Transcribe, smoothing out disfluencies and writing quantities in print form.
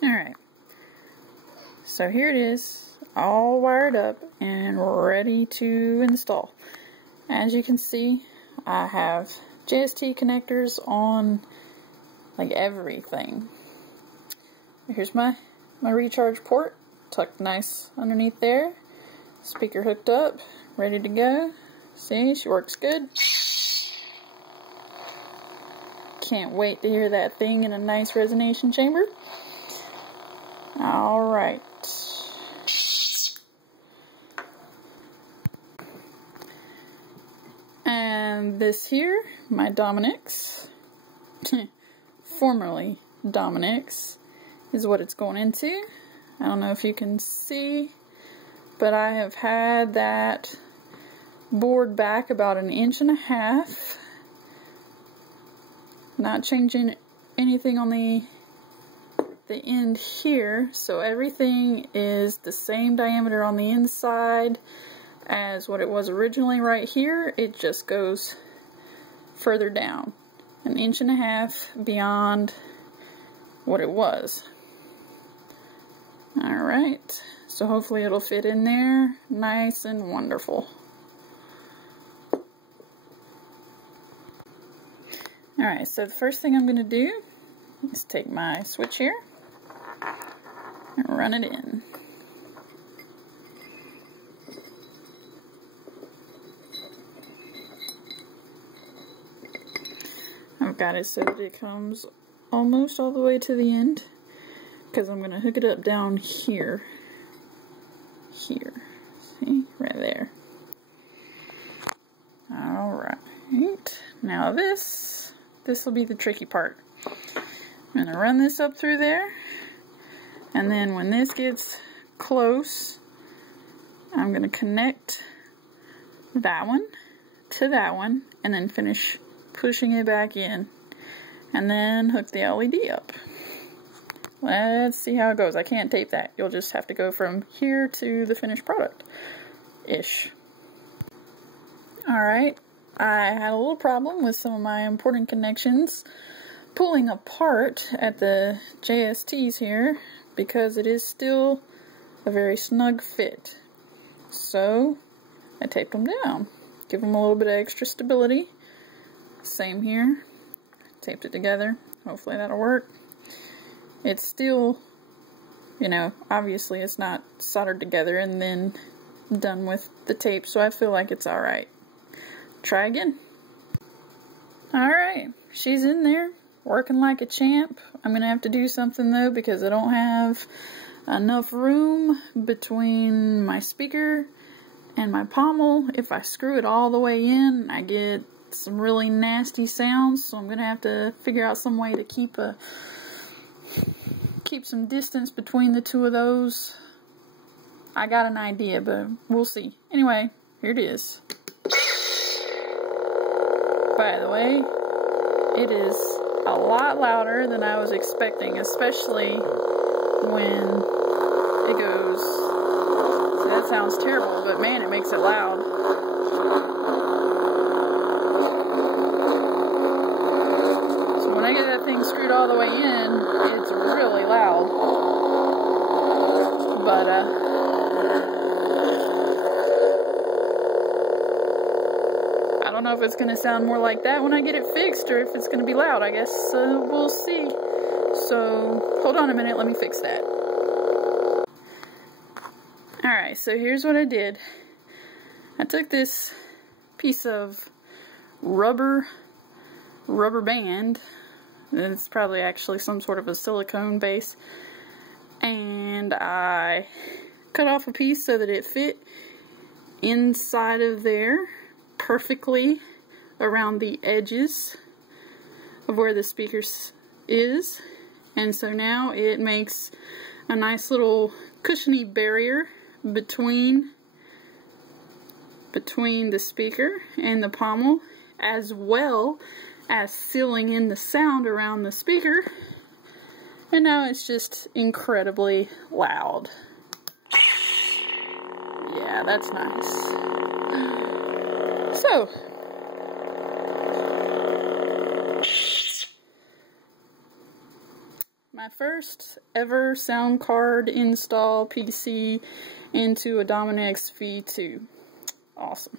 Alright, so here it is, all wired up and ready to install. As you can see, I have JST connectors on like everything. Here's my recharge port, tucked nice underneath there. Speaker hooked up, ready to go. See, she works good. Can't wait to hear that thing in a nice resonation chamber. Alright. And this here, my Dominix, formerly Dominix, is what it's going into. I don't know if you can see, but I have had that board back about 1.5 inches. Not changing anything on the end here, so everything is the same diameter on the inside as what it was originally right here. It just goes further down, 1.5 inches beyond what it was. Alright, so hopefully it'll fit in there nice and wonderful. Alright, so the first thing I'm going to do is take my switch here and run it in. I've got it so that it comes almost all the way to the end, because I'm going to hook it up down here. See? Right there. Alright. Now this will be the tricky part. I'm going to run this up through there, and then when this gets close, I'm going to connect that one to that one, and then finish pushing it back in, and then hook the LED up. Let's see how it goes. I can't tape that. You'll just have to go from here to the finished product-ish. Alright, I had a little problem with some of my important connections pulling apart at the JSTs here, because it is still a very snug fit. So I taped them down, give them a little bit of extra stability. Same here, taped it together. Hopefully that'll work. It's still, you know, obviously it's not soldered together and then done with the tape, so I feel like it's alright. Try again. Alright, she's in there, working like a champ. I'm going to have to do something though, because I don't have enough room between my speaker and my pommel. If I screw it all the way in, I get some really nasty sounds, so I'm going to have to figure out some way to keep some distance between the two of those. I got an idea, but we'll see. Anyway, here it is. By the way, it is a lot louder than I was expecting, especially when it goes. See, that sounds terrible, but man, it makes it loud. So when I get that thing screwed all the way in, it's really loud. But I don't know if it's going to sound more like that when I get it fixed, or if it's going to be loud. I guess we'll see. So hold on a minute, let me fix that. Alright, so here's what I did. I took this piece of rubber band. It's probably actually some sort of a silicone base. And I cut off a piece so that it fit inside of there perfectly around the edges of where the speaker is. And so now it makes a nice little cushiony barrier between the speaker and the pommel, as well as sealing in the sound around the speaker. And now it's just incredibly loud. Yeah, that's nice. So, my my first ever sound card install PC into a Dominix V2. Awesome.